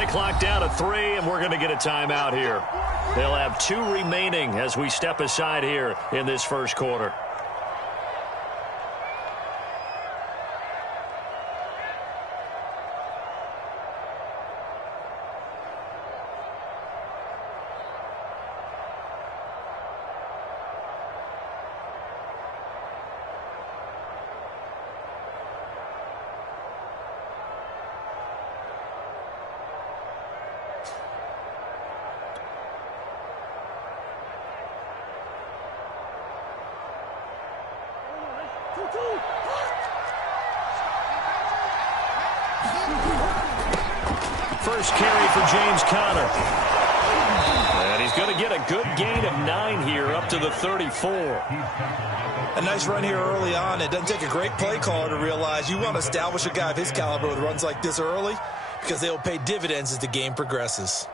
Play clock down to 3, and we're going to get a timeout here. They'll have 2 remaining as we step aside here in this first quarter. First carry for James Conner. And he's going to get a good gain of 9 here up to the 34. A nice run here early on. It doesn't take a great play caller to realize you want to establish a guy of his caliber with runs like this early because they'll pay dividends as the game progresses.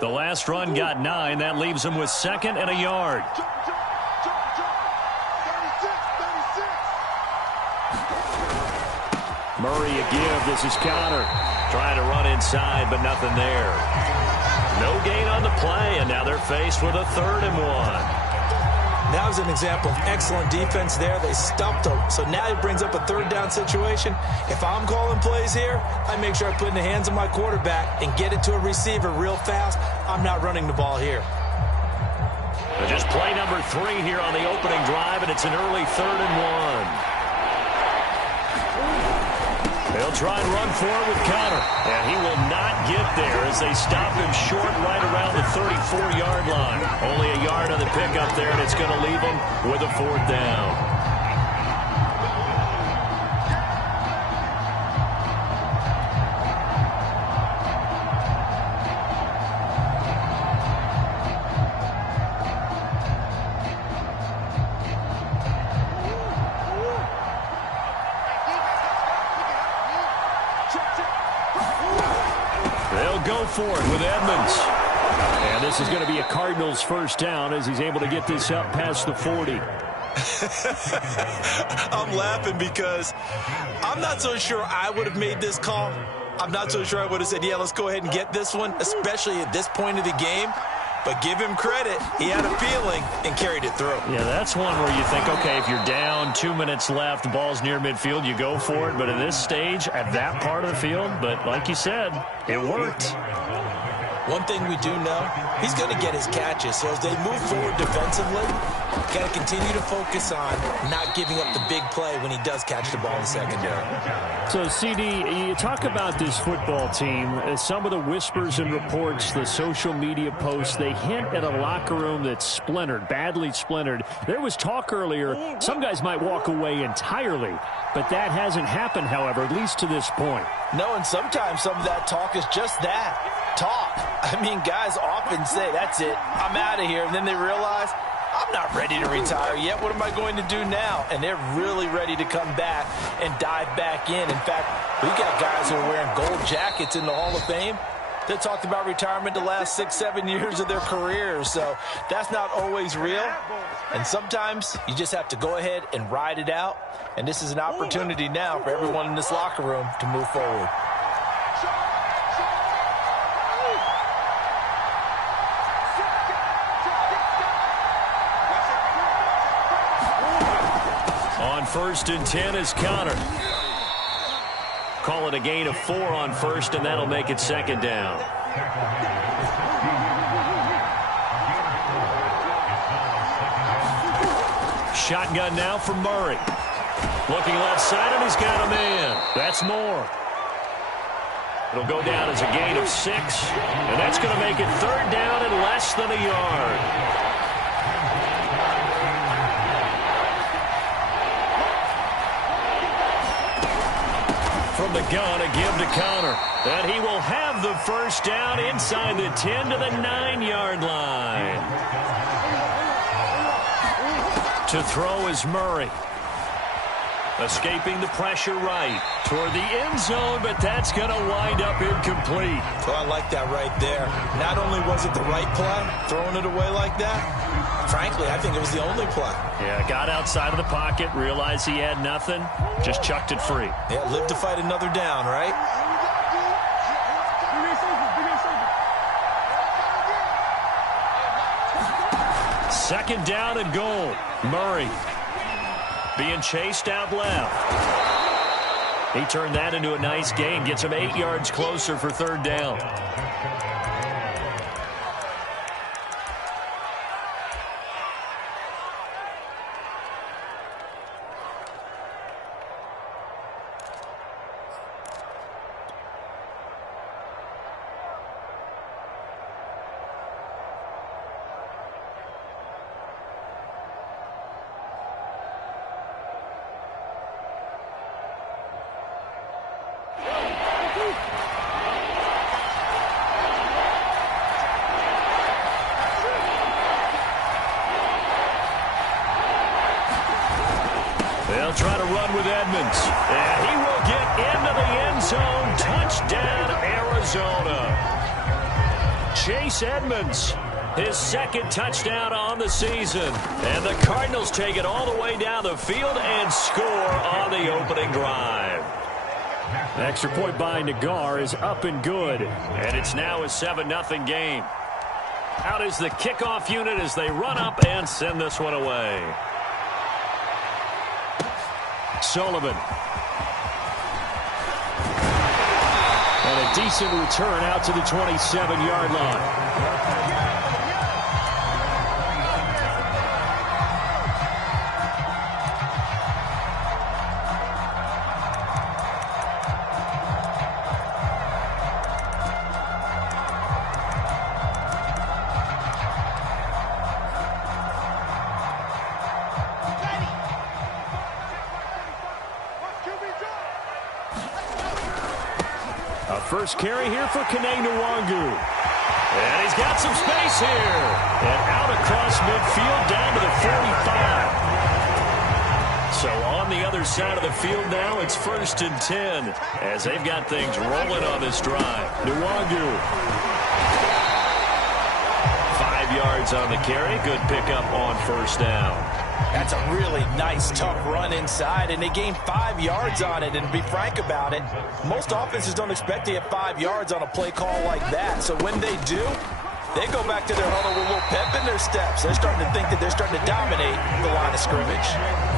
The last run got 9. That leaves him with 2nd and a yard. Murray a give. This is Conner. Trying to run inside, but nothing there. No gain on the play, and now they're faced with a 3rd and 1. That was an example of excellent defense there. They stumped him. So now he brings up a 3rd down situation. If I'm calling plays here, I make sure I put it in the hands of my quarterback and get it to a receiver real fast. I'm not running the ball here. Just play number 3 here on the opening drive, and it's an early 3rd and 1. They'll try and run forward with Conner, and he will not get there as they stop him short right around the 34-yard line. Only a yard on the pickup there, and it's going to leave him with a 4th down. Go for it with Edmonds. And this is going to be a Cardinals first down as he's able to get this up past the 40. I'm laughing because I'm not so sure I would have made this call. I'm not so sure I would have said, yeah, let's go ahead and get this one, especially at this point of the game. But give him credit. He had a feeling and carried it through. Yeah, that's one where you think, okay, if you're down, 2 minutes left, the ball's near midfield, you go for it. But at this stage, at that part of the field, but like you said, it worked. One thing we do know, he's going to get his catches. So as they move forward defensively, got to continue to focus on not giving up the big play when he does catch the ball in the secondary. So, CD, you talk about this football team. Some of the whispers and reports, the social media posts, they hint at a locker room that's splintered, badly splintered. There was talk earlier, some guys might walk away entirely. But that hasn't happened, however, at least to this point. No, and sometimes some of that talk is just that, talk. I mean, guys often say, that's it, I'm out of here. And then they realize, I'm not ready to retire yet. What am I going to do now? And they're really ready to come back and dive back in. In fact, we got guys who are wearing gold jackets in the Hall of Fame that talked about retirement the last 6-7 years of their careers. So that's not always real. And sometimes you just have to go ahead and ride it out. And this is an opportunity now for everyone in this locker room to move forward. On 1st and 10 is Conner. Call it a gain of 4 on 1st, and that'll make it 2nd down. Shotgun now for Murray. Looking left side, and he's got a man. That's more. It'll go down as a gain of 6, and that's going to make it 3rd down and less than a yard. From the gun, a give to Conner. And he will have the 1st down inside the 10 to the 9-yard line. To throw is Murray. Escaping the pressure right toward the end zone, but that's going to wind up incomplete. So I like that right there. Not only was it the right play, throwing it away like that, Frankly, I think it was the only play. Yeah, got outside of the pocket, realized he had nothing, just chucked it free. Yeah, live to fight another down, right? Second down and goal. Murray being chased out left. He turned that into a nice gain, gets him 8 yards closer for third down. They'll try to run with Edmonds. And he will get into the end zone. Touchdown, Arizona. Chase Edmonds, his second touchdown on the season. And the Cardinals take it all the way down the field and score on the opening drive. The extra point by Nagar is up and good. And it's now a 7-0 game. Out is the kickoff unit as they run up and send this one away. Sullivan. And a decent return out to the 27-yard line. First carry here for Kene Nwangu. And he's got some space here. And out across midfield down to the 45. So on the other side of the field now, it's 1st and 10 as they've got things rolling on this drive. Nwangu. 5 yards on the carry. Good pickup on first down. That's a really nice, tough run inside, and they gained 5 yards on it. And to be frank about it, most offenses don't expect to get 5 yards on a play call like that. So when they do, they go back to their huddle with a little pep in their steps. They're starting to think that they're starting to dominate the line of scrimmage.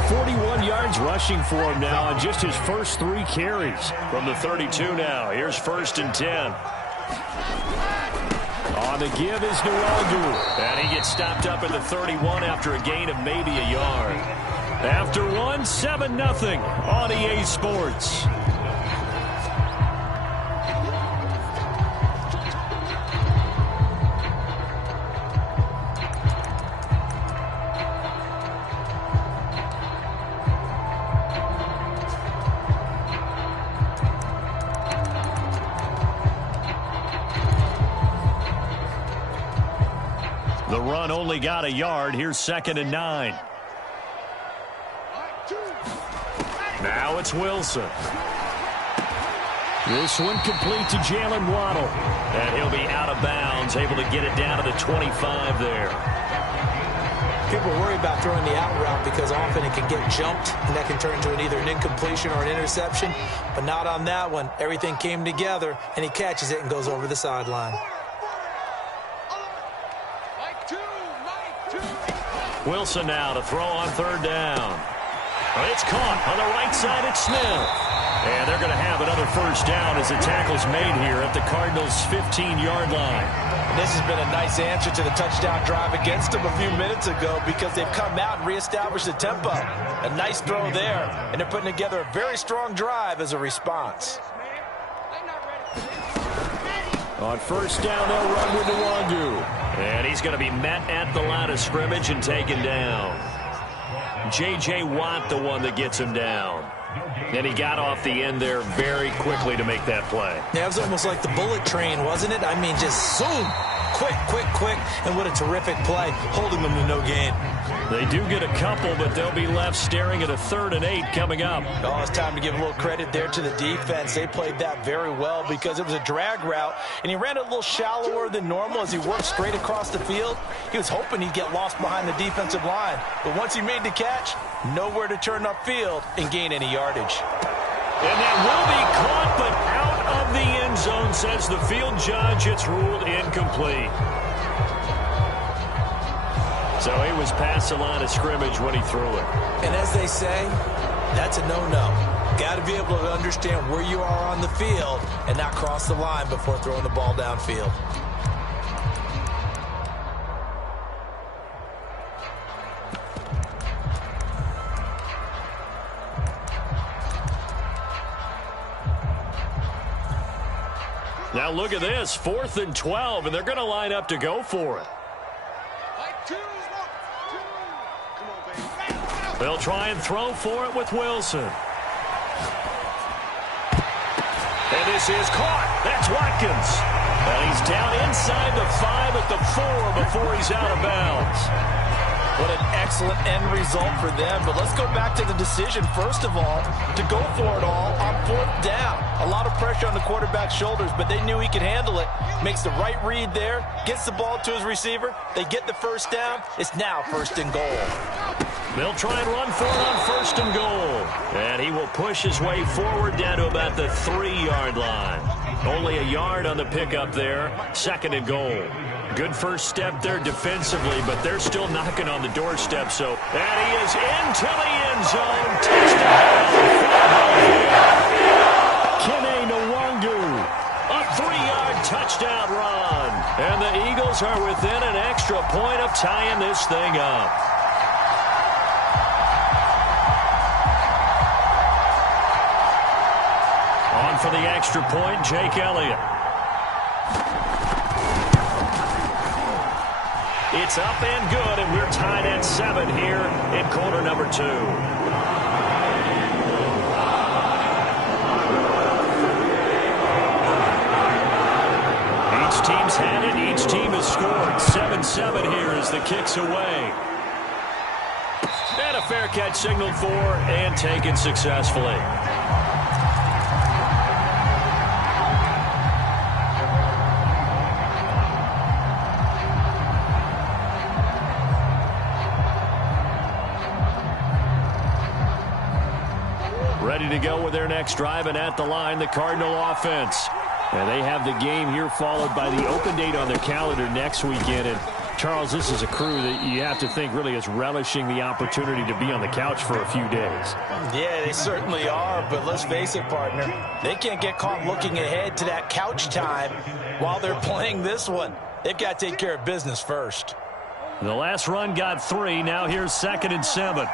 41 yards rushing for him now on just his first 3 carries. From the 32 now, here's 1st and 10. On the give is Nwangu. And he gets stopped up at the 31 after a gain of maybe a yard. After one, 7-0 on EA Sports. The run only got a yard. Here's 2nd and 9. Now it's Wilson. This one complete to Jalen Waddle. And he'll be out of bounds, able to get it down to the 25 there. People worry about throwing the out route because often it can get jumped, and that can turn into either an incompletion or an interception. But not on that one. Everything came together, and he catches it and goes over the sideline. Wilson now to throw on 3rd down. It's caught on the right side at Smith. And they're going to have another first down as the tackle's made here at the Cardinals' 15-yard line. And this has been a nice answer to the touchdown drive against them a few minutes ago because they've come out and reestablished the tempo. A nice throw there, and they're putting together a very strong drive as a response. On first down, they'll run with Nwangu. And he's going to be met at the line of scrimmage and taken down. J.J. Watt, the one that gets him down. And he got off the end there very quickly to make that play. Yeah, it was almost like the bullet train, wasn't it? I mean, just zoom. Quick, quick, quick. And what a terrific play, holding them to no gain. They do get a couple, but they'll be left staring at a 3rd and 8 coming up. Oh, it's time to give a little credit there to the defense. They played that very well because it was a drag route, and he ran it a little shallower than normal as he worked straight across the field. He was hoping he'd get lost behind the defensive line, but once he made the catch, nowhere to turn upfield and gain any yardage. And that will be caught, but out of the end zone, says the field judge. It's ruled incomplete. So he was past the line of scrimmage when he threw it. And as they say, that's a no-no. Got to be able to understand where you are on the field and not cross the line before throwing the ball downfield. Now look at this, 4th and 12, and they're going to line up to go for it. They'll try and throw for it with Wilson. And this is caught. That's Watkins. And he's down inside the 5 at the 4 before he's out of bounds. What an excellent end result for them. But let's go back to the decision, first of all, to go for it all on 4th down. A lot of pressure on the quarterback's shoulders, but they knew he could handle it. Makes the right read there, gets the ball to his receiver. They get the first down. It's now 1st and goal. They'll try and run for it on 1st and goal. And he will push his way forward down to about the 3-yard line. Only a yard on the pickup there. 2nd and goal. Good first step there defensively, but they're still knocking on the doorstep. So, and he is into the end zone. Touchdown. Kene Nwangu. A 3-yard touchdown run. And the Eagles are within an extra point of tying this thing up. On for the extra point, Jake Elliott. It's up and good, and we're tied at 7 here in quarter number 2. Each team's had it. Each team has scored. 7-7 here as the kick's away. And a fair catch signaled for and taken successfully. Ready to go with their next drive, and at the line, the Cardinal offense. And they have the game here followed by the open date on their calendar next weekend. And Charles, this is a crew that you have to think really is relishing the opportunity to be on the couch for a few days. Yeah, they certainly are, but let's face it, partner. They can't get caught looking ahead to that couch time while they're playing this one. They've got to take care of business first. The last run got 3. Now here's 2nd and 7.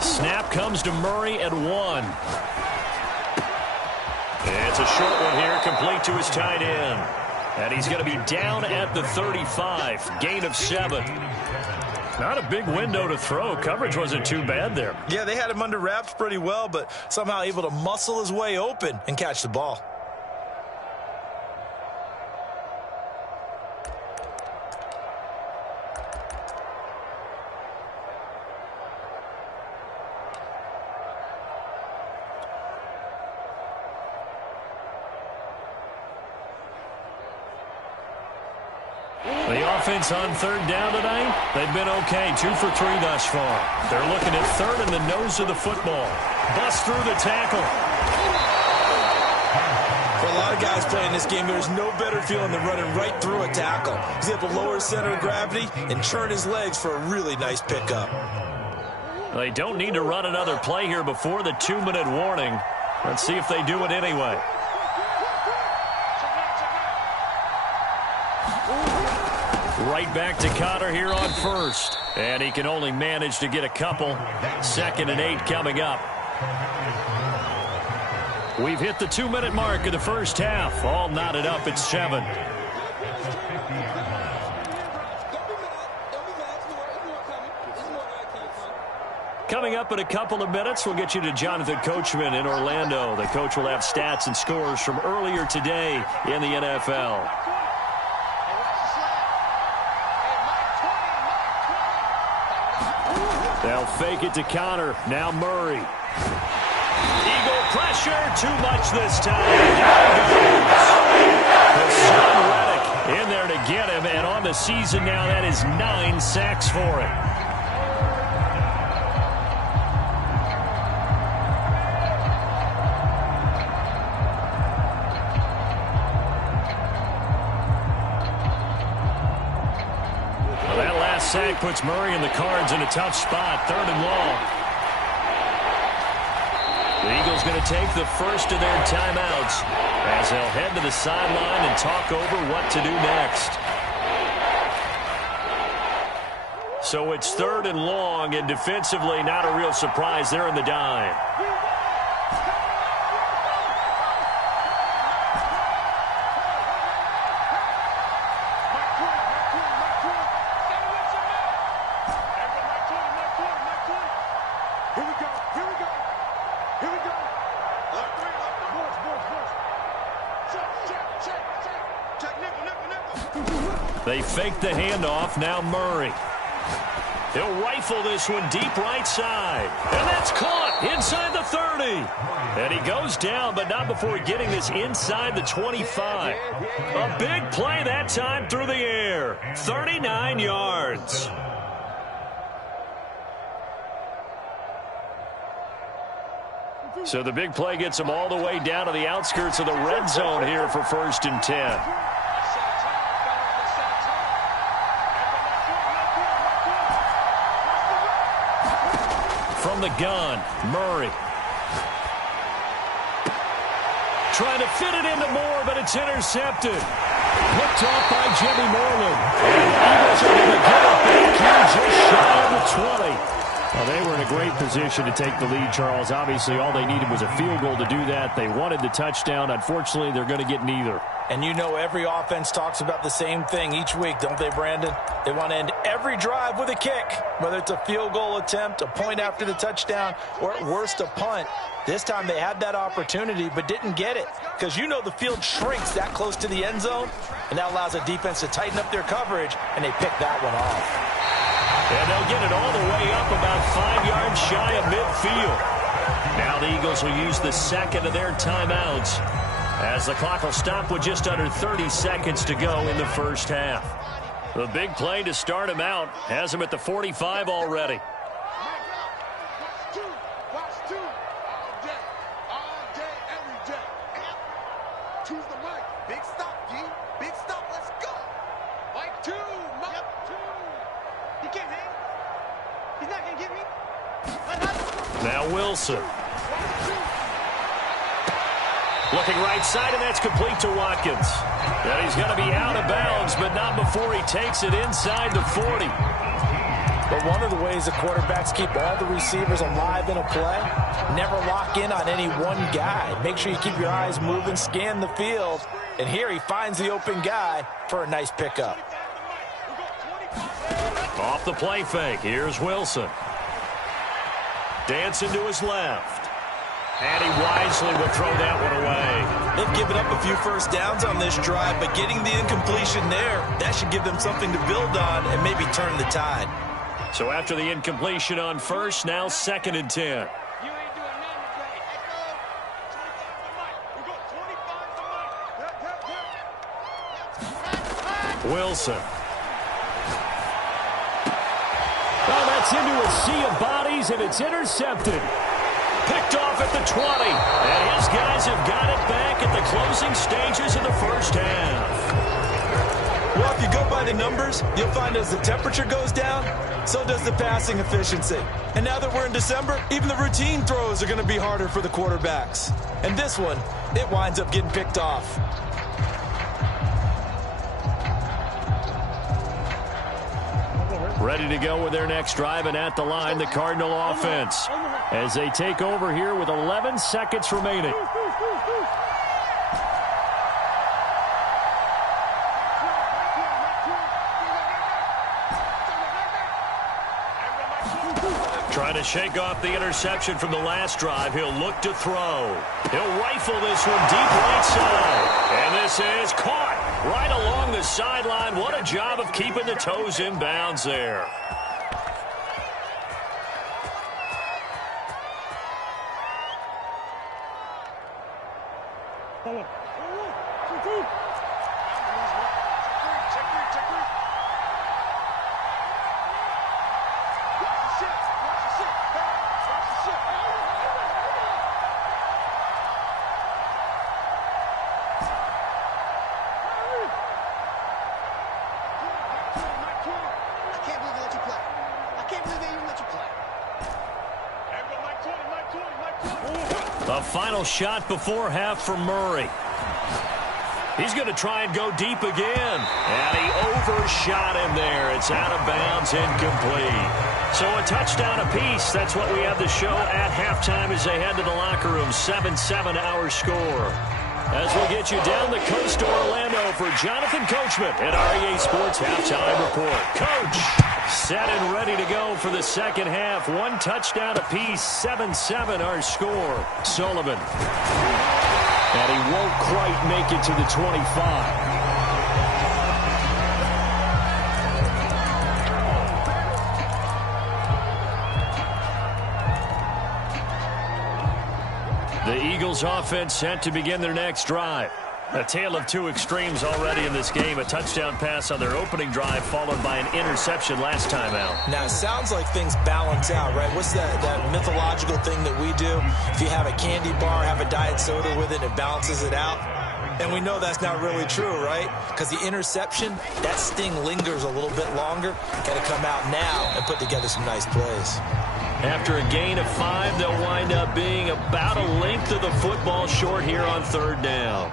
Snap comes to Murray at 1. It's a short one here, complete to his tight end. And he's going to be down at the 35, gain of 7. Not a big window to throw. Coverage wasn't too bad there. Yeah, they had him under wraps pretty well, but somehow able to muscle his way open and catch the ball. The offense on 3rd down tonight, they've been okay. 2 for 3 thus far. They're looking at 3rd in the nose of the football. Bust through the tackle. For a lot of guys playing this game, there's no better feeling than running right through a tackle. He's able to lower his center of gravity and churn his legs for a really nice pickup. They don't need to run another play here before the 2-minute warning. Let's see if they do it anyway. Right back to Connor here on 1st. And he can only manage to get a couple. 2nd and 8 coming up. We've hit the 2-minute mark of the first half. All knotted up at 7. Coming up in a couple of minutes, we'll get you to Jonathan Coachman in Orlando. The coach will have stats and scores from earlier today in the NFL. They'll fake it to counter. Now Murray. Eagle pressure. Too much this time. Hassan Reddick in there to get him. And on the season now, that is 9 sacks for him. Sack puts Murray and the Cards in a tough spot, 3rd and long. The Eagles going to take the first of their timeouts as they'll head to the sideline and talk over what to do next. So it's 3rd and long, and defensively not a real surprise. They're in the dime. They fake the handoff. Now Murray. He'll rifle this one deep right side. And that's caught inside the 30. And he goes down, but not before getting this inside the 25. A big play that time through the air. 39 yards. So the big play gets him all the way down to the outskirts of the red zone here for 1st and 10. From the gun, Murray. Trying to fit it into Moore, but it's intercepted. Picked off by Jimmy Moreland. And the Eagles are going to get it back here just shy of the 20. Well, they were in a great position to take the lead, Charles. Obviously, all they needed was a field goal to do that. They wanted the touchdown. Unfortunately, they're going to get neither. And you know every offense talks about the same thing each week, don't they, Brandon? They want to end every drive with a kick, whether it's a field goal attempt, a point after the touchdown, or at worst a punt. This time they had that opportunity but didn't get it because you know the field shrinks that close to the end zone, and that allows a defense to tighten up their coverage, and they pick that one off. And they'll get it all the way up about 5 yards shy of midfield. Now the Eagles will use the second of their timeouts as the clock will stop with just under 30 seconds to go in the first half. The big play to start him out has him at the 45 already. Now Wilson. Looking right side, and that's complete to Watkins. And he's going to be out of bounds, but not before he takes it inside the 40. But one of the ways the quarterbacks keep all the receivers alive in a play, never lock in on any one guy. Make sure you keep your eyes moving, scan the field. And here he finds the open guy for a nice pickup. Off the play fake, here's Wilson. Dancing to his left. And he wisely will throw that one away. They've given up a few first downs on this drive, but getting the incompletion there, that should give them something to build on and maybe turn the tide. So after the incompletion on first, now 2nd and 10. Wilson. Oh, that's into a sea of bodies, and it's intercepted. Picked off at the 20. And his guys have got it back at the closing stages of the first half. Well, if you go by the numbers, you'll find as the temperature goes down, so does the passing efficiency. And now that we're in December, even the routine throws are going to be harder for the quarterbacks. And this one, it winds up getting picked off. Ready to go with their next drive, and at the line, the Cardinal offense as they take over here with 11 seconds remaining. Trying And to shake off the interception from the last drive, he'll look to throw. He'll rifle this one deep right side. And this is caught right along the sideline. What a job of keeping the toes in bounds there. The final shot before half for Murray. He's going to try and go deep again. And he overshot him there. It's out of bounds, incomplete. So a touchdown apiece. That's what we have to show at halftime as they head to the locker room. 7-7 our score. As we'll get you down the coast to Orlando for Jonathan Coachman at REA Sports Halftime Report. Coach, set and ready to go for the second half. One touchdown apiece, 7-7 our score. Sullivan. And he won't quite make it to the 25. The Eagles offense set to begin their next drive. A tale of two extremes already in this game. A touchdown pass on their opening drive followed by an interception last time out. Now, it sounds like things balance out, right? What's that mythological thing that we do? If you have a candy bar, have a diet soda with it, it balances it out. And we know that's not really true, right? Because the interception, that sting lingers a little bit longer. Got to come out now and put together some nice plays. After a gain of 5, they'll wind up being about a length of the football short here on third down.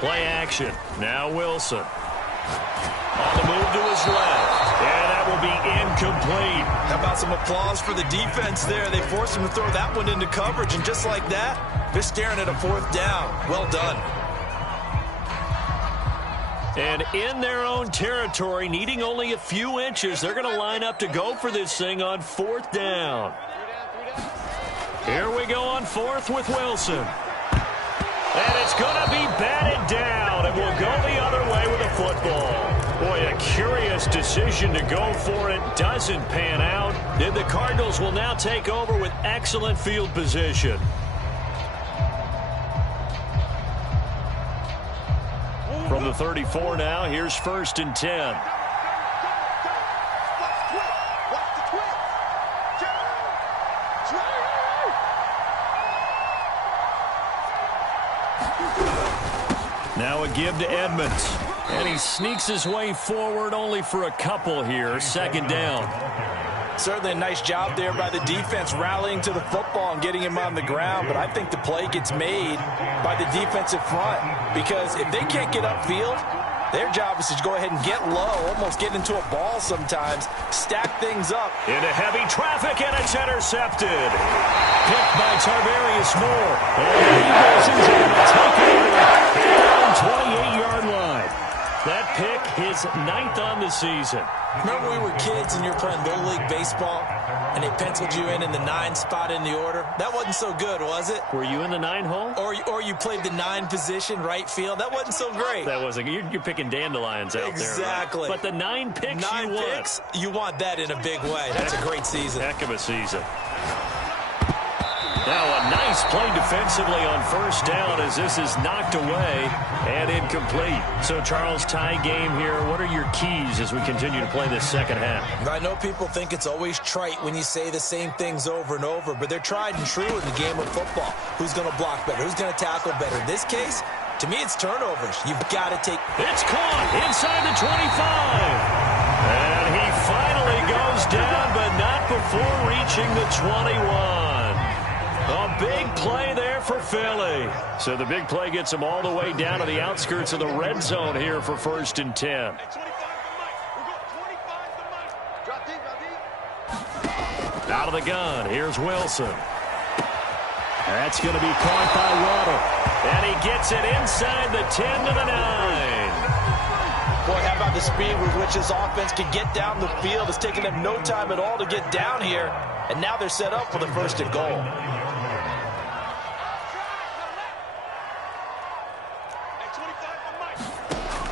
Play action. Now Wilson. On the move to his left. And that will be incomplete. How about some applause for the defense there? They forced him to throw that one into coverage, and just like that, they're staring at a fourth down. Well done. And in their own territory, needing only a few inches, they're going to line up to go for this thing on fourth down. Here we go on fourth with Wilson. And it's going to be batted down, and we'll go the other way with a football. Boy, a curious decision to go for it. Doesn't pan out. And the Cardinals will now take over with excellent field position. From the 34 now, here's 1st and 10. Now a give to Edmonds. And he sneaks his way forward only for a couple here. 2nd down. Certainly a nice job there by the defense rallying to the football and getting him on the ground. But I think the play gets made by the defensive front. Because if they can't get upfield, their job is to go ahead and get low, almost get into a ball sometimes, stack things up. Into heavy traffic, and it's intercepted. Picked by Tarvarius Moore. And the Eagles is able to take over down 28-yard line. That pick, his 9th on the season. Remember we were kids and you're playing Little League Baseball, and they penciled you in the 9 spot in the order? That wasn't so good, was it? Were you in the 9 hole? Or you played the 9 position, right field? That wasn't so great. That wasn't. You're picking dandelions out there. Exactly. Right? But the 9 picks 9 you picks, you want that in a big way. That's a great season. Heck of a season. Now a nice play defensively on 1st down as this is knocked away and incomplete. So, Charles, tie game here. What are your keys as we continue to play this second half? I know people think it's always trite when you say the same things over and over, but they're tried and true in the game of football. Who's going to block better? Who's going to tackle better? In this case, to me, it's turnovers. You've got to take... It's caught inside the 25. And he finally goes down, but not before reaching the 21. A big play there for Philly. So the big play gets him all the way down to the outskirts of the red zone here for 1st and 10. Out of the gun, here's Wilson. That's going to be caught by Waddle. And he gets it inside the 10 to the 9. Boy, how about the speed with which this offense can get down the field. It's taken them no time at all to get down here, and now they're set up for the first and goal.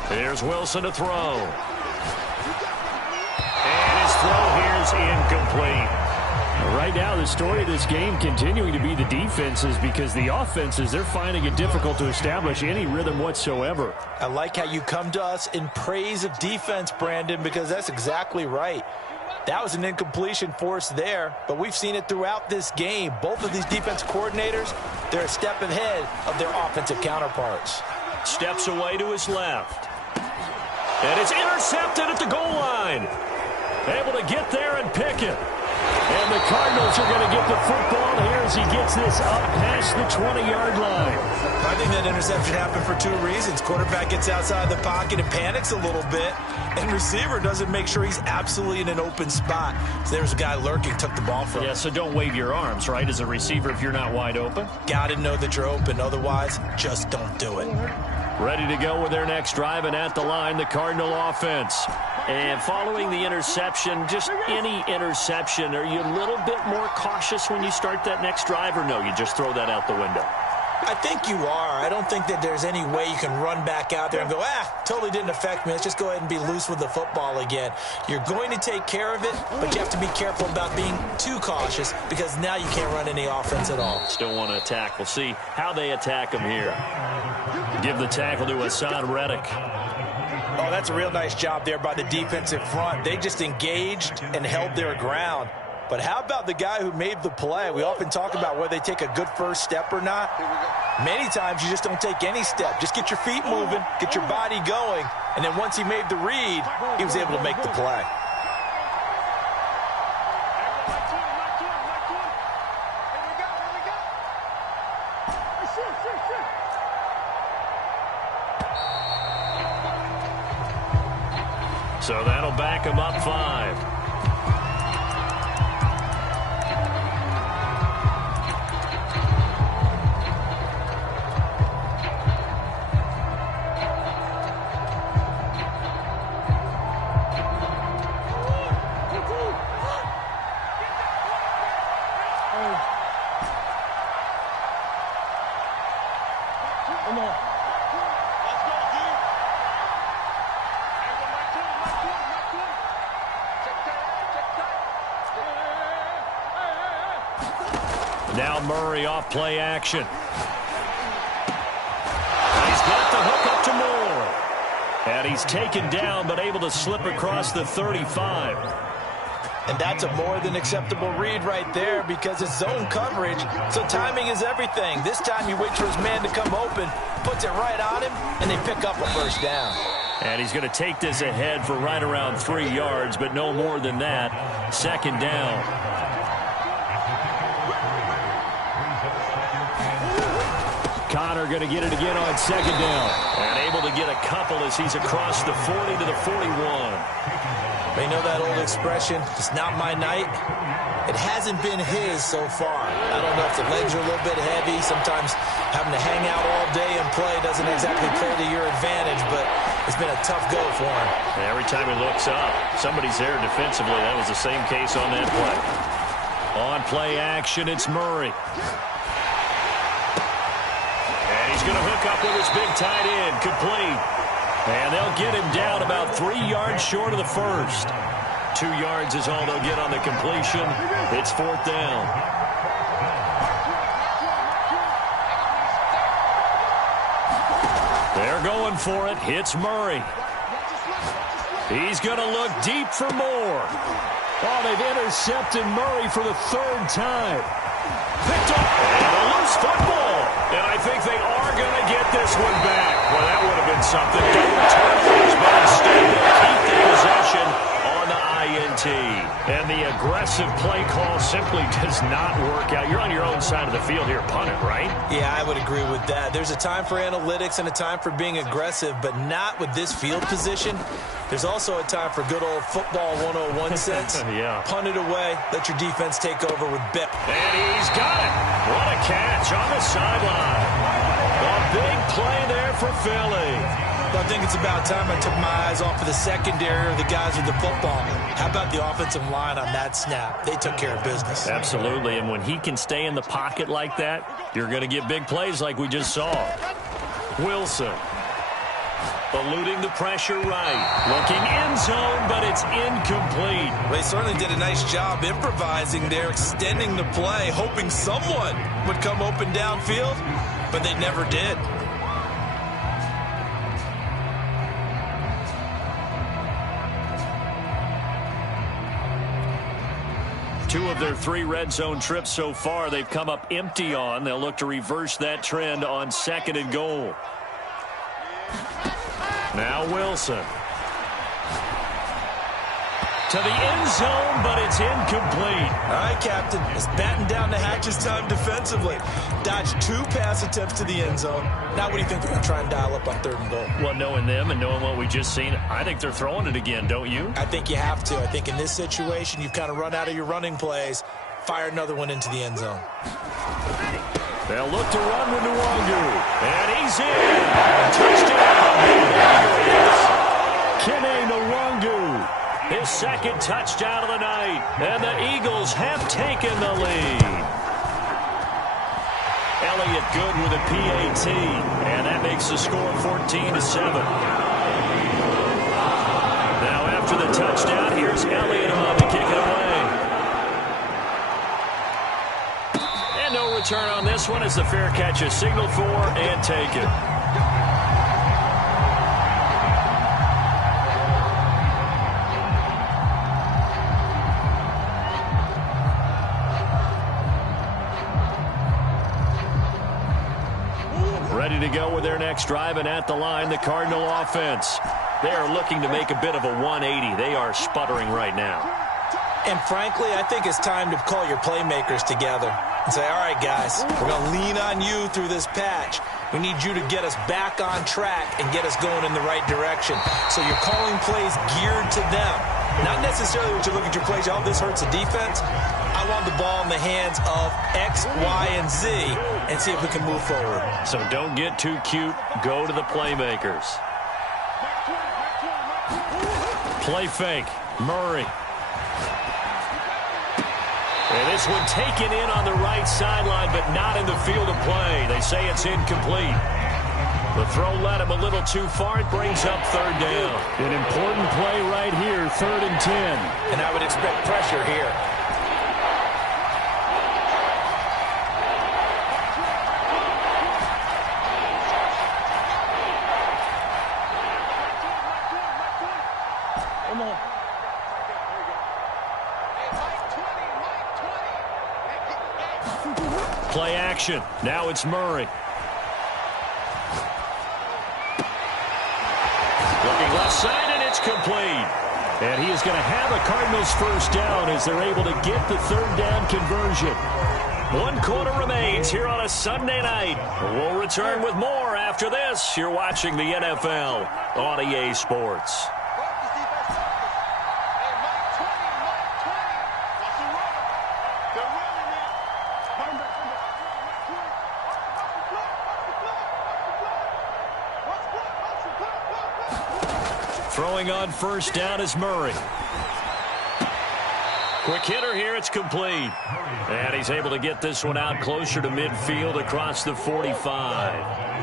Here's Wilson to throw. And his throw here's incomplete. Right now, the story of this game continuing to be the defenses, because the offenses, they're finding it difficult to establish any rhythm whatsoever. I like how you come to us in praise of defense, Brandon, because that's exactly right. That was an incompletion force there, but we've seen it throughout this game. Both of these defense coordinators, they're a step ahead of their offensive counterparts. Steps away to his left. And it's intercepted at the goal line. Able to get there and pick it. And the Cardinals are going to get the football here as he gets this up past the 20-yard line. I think that interception happened for two reasons. Quarterback gets outside the pocket and panics a little bit, and receiver doesn't make sure he's absolutely in an open spot. So there's a guy lurking, took the ball from him. Yeah, so don't wave your arms, right, as a receiver if you're not wide open. Got to know that you're open. Otherwise, just don't do it. Ready to go with their next drive, and at the line, the Cardinal offense. And following the interception, just any interception, are you a little bit more cautious when you start that next drive, or no, you just throw that out the window? I think you are. I don't think that there's any way you can run back out there and go, totally didn't affect me. Let's just go ahead and be loose with the football again. You're going to take care of it, but you have to be careful about being too cautious, because now you can't run any offense at all. Still want to attack. We'll see how they attack him here. Give the tackle to Hassan Reddick. Oh, that's a real nice job there by the defensive front. They just engaged and held their ground. But how about the guy who made the play? We often talk about whether they take a good first step or not. Many times you just don't take any step. Just get your feet moving, get your body going, and then once he made the read, he was able to make the play. So that'll back him up 5. Now Murray off play action. He's got the hook up to Moore. And he's taken down, but able to slip across the 35. And that's a more than acceptable read right there, because it's zone coverage, so timing is everything. This time you wait for his man to come open, puts it right on him, and they pick up a first down. And he's going to take this ahead for right around 3 yards, but no more than that. Second down. Connor going to get it again on second down. And able to get a couple as he's across the 40 to the 41. They know that old expression, it's not my night. It hasn't been his so far. I don't know if the legs are a little bit heavy. Sometimes having to hang out all day and play doesn't exactly play to your advantage, but it's been a tough go for him. And every time he looks up, somebody's there defensively. That was the same case on that play. On play action, it's Murray. And he's going to hook up with his big tight end, complete. And they'll get him down about 3 yards short of the first. 2 yards is all they'll get on the completion. It's fourth down. They're going for it. It's Murray. He's going to look deep for Moore. Oh, they've intercepted Murray for the third time. Picked up and a loose football. And I think they are going to get this one back. Well, that would have been something. Double turnovers, but instead they'll keep the possession on the INT. And the aggressive play call simply does not work out. You're on your own side of the field here, punt it, right? Yeah, I would agree with that. There's a time for analytics and a time for being aggressive, but not with this field position. There's also a time for good old football 101 sense. Yeah. Punt it away. Let your defense take over with Bip. And he's got it. What a catch on the sideline. A big play there for Philly. I think it's about time I took my eyes off of the secondary or the guys with the football. How about the offensive line on that snap? They took care of business. Absolutely, and when he can stay in the pocket like that, you're going to get big plays like we just saw. Wilson. Eluding the pressure right. Looking end zone, but it's incomplete. Well, they certainly did a nice job improvising there, extending the play, hoping someone would come open downfield, but they never did. Two of their 3 red zone trips so far, they've come up empty on. They'll look to reverse that trend on 2nd and goal. Now Wilson. To the end zone, but it's incomplete. All right, Captain. It's batten down the hatches time defensively. Dodged 2 pass attempts to the end zone. Now what do you think they're going to try and dial up on 3rd and goal? Well, knowing them and knowing what we just seen, I think they're throwing it again, don't you? I think you have to. I think in this situation, you've kind of run out of your running plays. Fire another one into the end zone. They'll look to run with Nwangu. And he's in. Touchdown. Kene Nwangu. His 2nd touchdown of the night. And the Eagles have taken the lead. Elliott good with a PAT. And that makes the score 14-7. Now after the touchdown, here's Elliott on to kick it away. No return on this one as the fair catch is signaled for and taken. Ready to go with their next drive, and at the line, the Cardinal offense. They are looking to make a bit of a 180. They are sputtering right now. And frankly, I think it's time to call your playmakers together and say, all right, guys, we're going to lean on you through this patch. We need you to get us back on track and get us going in the right direction. So you're calling plays geared to them. Not necessarily when you look at your plays, oh, this hurts the defense. I want the ball in the hands of X, Y, and Z and see if we can move forward. So don't get too cute. Go to the playmakers. Play fake. Murray. And this one taken in on the right sideline, but not in the field of play. They say it's incomplete. The throw led him a little too far. It brings up 3rd down. An important play right here, 3rd and 10. And I would expect pressure here. Come on. Play action. Now it's Murray. Looking left side, and it's complete. And he is going to have a Cardinals 1st down as they're able to get the 3rd down conversion. 1 quarter remains here on a Sunday night. We'll return with more after this. You're watching the NFL on EA Sports. Throwing on 1st down is Murray. Quick hitter here, it's complete. And he's able to get this one out closer to midfield across the 45.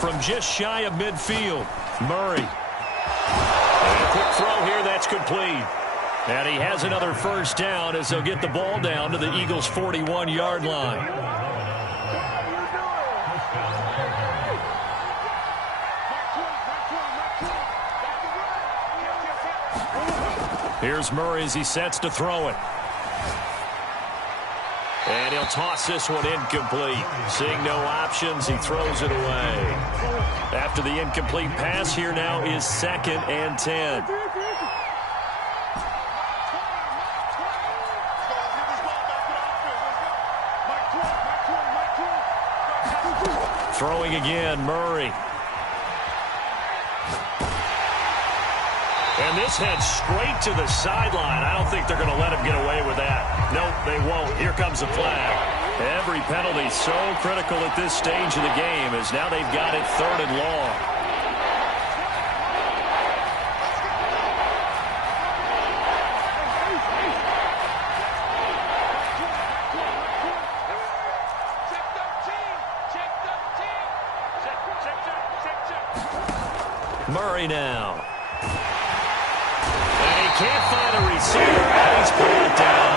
From just shy of midfield, Murray. And a quick throw here, that's complete. And he has another 1st down as they'll get the ball down to the Eagles' 41-yard line. Here's Murray as he sets to throw it. And he'll toss this one incomplete. Seeing no options, he throws it away. After the incomplete pass, here now is 2nd and 10. Throwing again, Murray. And this heads straight to the sideline. I don't think they're going to let him get away with that. Nope, they won't. Here comes the flag. Every penalty so critical at this stage of the game as now they've got it 3rd and long. Murray now. And he can't find a receiver. And he's brought down.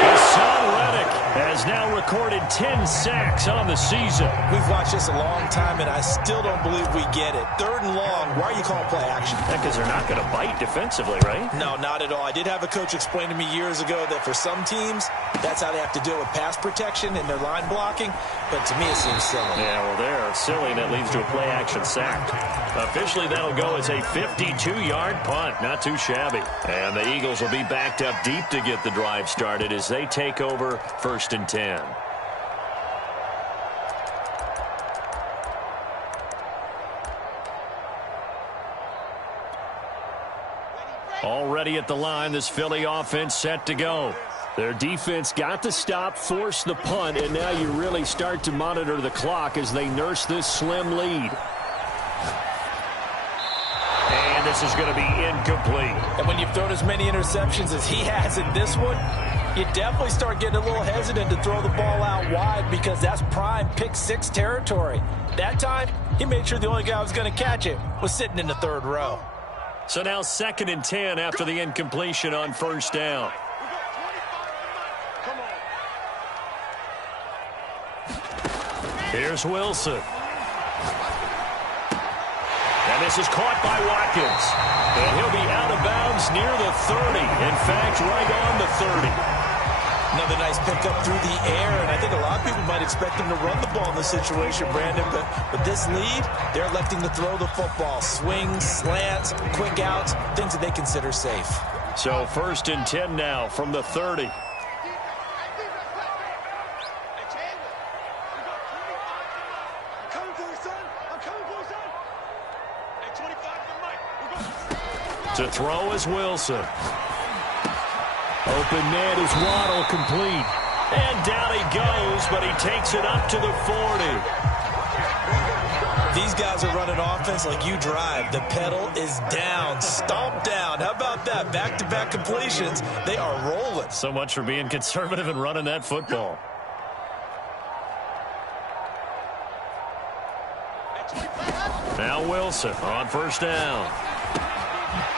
Hassan Reddick has now recorded 10 sacks on the season. We've watched this a long time, and I still don't believe we get it. 3rd and long. Why are you calling play action? Because they're not going to bite defensively, right? No, not at all. I did have a coach explain to me years ago that for some teams, that's how they have to deal with pass protection and their line blocking. But to me, it seems silly. Yeah, well, they're silly, and that leads to a play-action sack. Officially, that'll go as a 52-yard punt. Not too shabby. And the Eagles will be backed up deep to get the drive started as they take over 1st and 10. Already at the line, this Philly offense set to go. Their defense got the stop, forced the punt, and now you really start to monitor the clock as they nurse this slim lead. And this is going to be incomplete. And when you've thrown as many interceptions as he has in this one, you definitely start getting a little hesitant to throw the ball out wide because that's prime pick 6 territory. That time, he made sure the only guy who was going to catch it was sitting in the 3rd row. So now 2nd and 10 after the incompletion on 1st down. Here's Wilson. And this is caught by Watkins. And he'll be out of bounds near the 30. In fact, right on the 30. Another nice pickup through the air, and I think a lot of people might expect them to run the ball in this situation, Brandon, but with this lead, they're electing to throw the football. Swings, slants, quick outs, things that they consider safe. So 1st and 10 now from the 30. To throw is Wilson. Open man is Waddle, complete. And down he goes, but he takes it up to the 40. These guys are running offense like you drive. The pedal is down, stomp down. How about that? Back-to-back completions. They are rolling. So much for being conservative and running that football. Now Wilson on 1st down.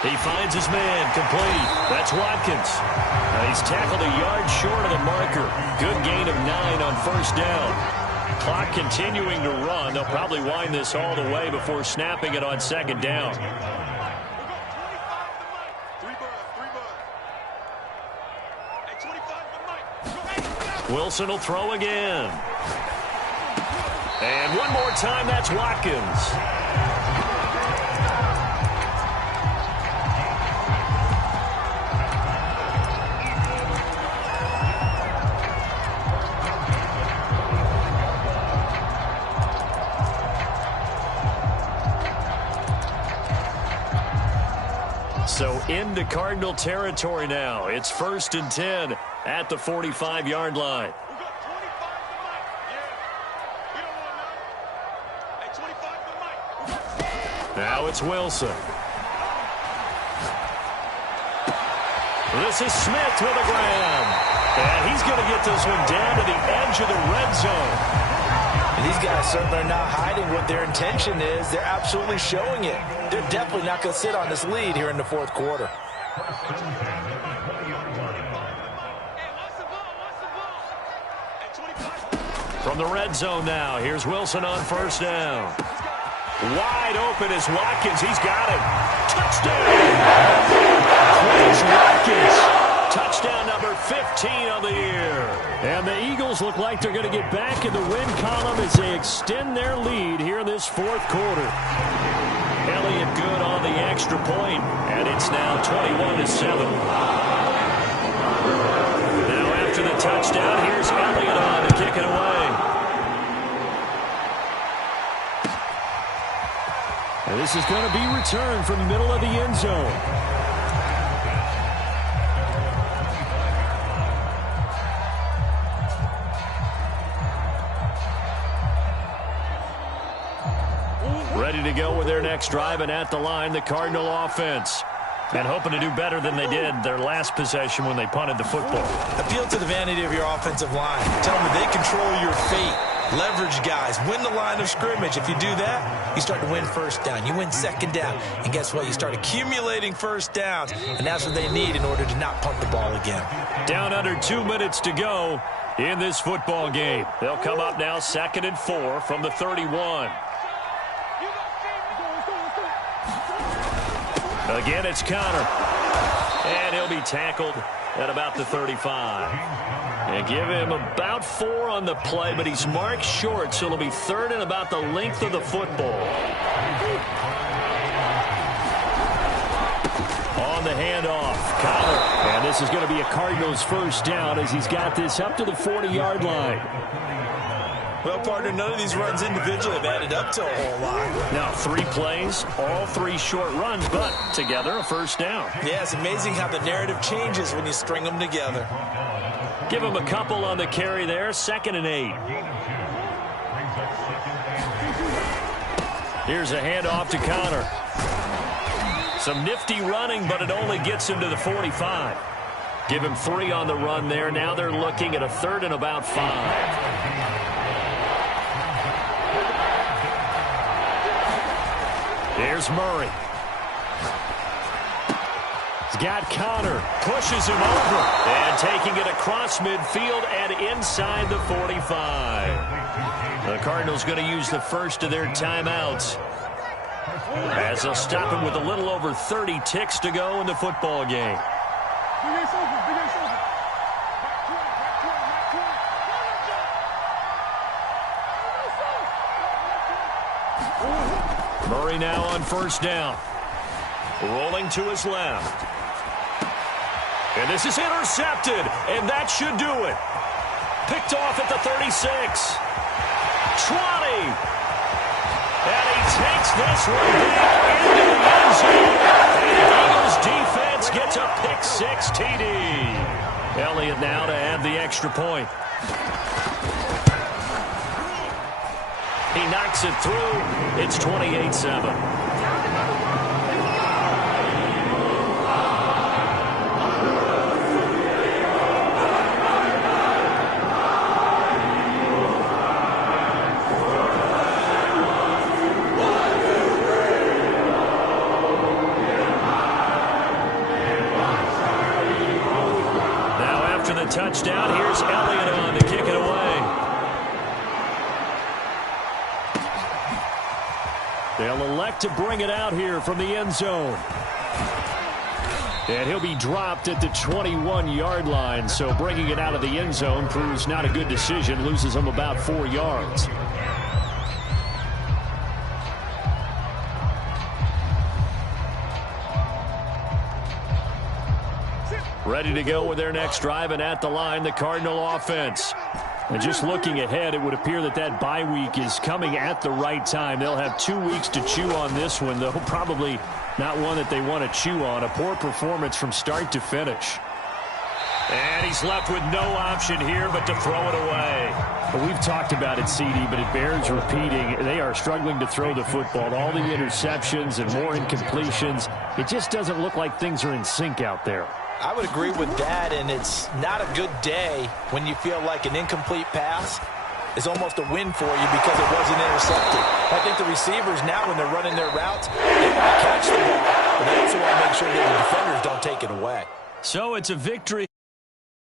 He finds his man, complete. That's Watkins. He's tackled a yard short of the marker. Good gain of 9 on 1st down. Clock continuing to run. They'll probably wind this all the way before snapping it on 2nd down. Wilson will throw again. And one more time, that's Watkins. So into Cardinal territory now. It's 1st and 10 at the 45-yard line. Now it's Wilson. This is Smith with a grab. And he's going to get this one down to the edge of the red zone. And these guys certainly are not hiding what their intention is. They're absolutely showing it. They're definitely not going to sit on this lead here in the 4th quarter. From the red zone now, here's Wilson on 1st down. Wide open is Watkins. He's got it. Touchdown! Quincy Watkins. Touchdown number 15 of the year. And the Eagles look like they're going to get back in the win column as they extend their lead here in this 4th quarter. Elliott good on the extra point, and it's now 21-7. Now after the touchdown, here's Elliott on to kick it away. This is going to be returned from the middle of the end zone. Ready to go with their next drive, and at the line, the Cardinal offense. And hoping to do better than they did their last possession when they punted the football. Appeal to the vanity of your offensive line. Tell them they control your fate. Leverage guys. Win the line of scrimmage. If you do that, you start to win first down. You win second down. And guess what? You start accumulating first downs. And that's what they need in order to not punt the ball again. Down under 2 minutes to go in this football game. They'll come up now 2nd and 4 from the 31. Again, it's Connor. And he'll be tackled at about the 35. And give him about 4 on the play, but he's marked short, so it'll be 3rd and about the length of the football. On the handoff, Connor. And this is going to be a Cardinals first down as he's got this up to the 40-yard line. Well, partner, none of these runs individually have added up to a whole lot. Now, 3 plays, all 3 short runs, but together a first down. Yeah, it's amazing how the narrative changes when you string them together. Give him a couple on the carry there, 2nd and 8. Here's a handoff to Connor. Some nifty running, but it only gets him to the 45. Give him 3 on the run there. Now they're looking at a 3rd and about 5. There's Murray. He's got Connor. Pushes him over. And taking it across midfield and inside the 45. The Cardinals going to use the first of their timeouts, as they'll stop him with a little over 30 ticks to go in the football game. Murray now on first down. Rolling to his left. And this is intercepted, and that should do it. Picked off at the 36. 20. And he takes this one deep into the end zone. And the Eagles defense gets a pick-6 TD. Elliott now to add the extra point. He knocks it through. It's 28-7. Touchdown. Here's Elliott on to kick it away. They'll elect to bring it out here from the end zone. And he'll be dropped at the 21-yard line, so bringing it out of the end zone proves not a good decision. Loses him about 4 yards. Ready to go with their next drive, and at the line, the Cardinal offense. And just looking ahead, it would appear that that bye week is coming at the right time. They'll have 2 weeks to chew on this one, though probably not one that they want to chew on. A poor performance from start to finish. And he's left with no option here but to throw it away. Well, we've talked about it, CD, but it bears repeating. They are struggling to throw the football. All the interceptions and more incompletions. It just doesn't look like things are in sync out there. I would agree with that, and it's not a good day when you feel like an incomplete pass is almost a win for you because it wasn't intercepted. I think the receivers now, when they're running their routes, they want to catch the ball, but they also want to make sure that the defenders don't take it away. So it's a victory.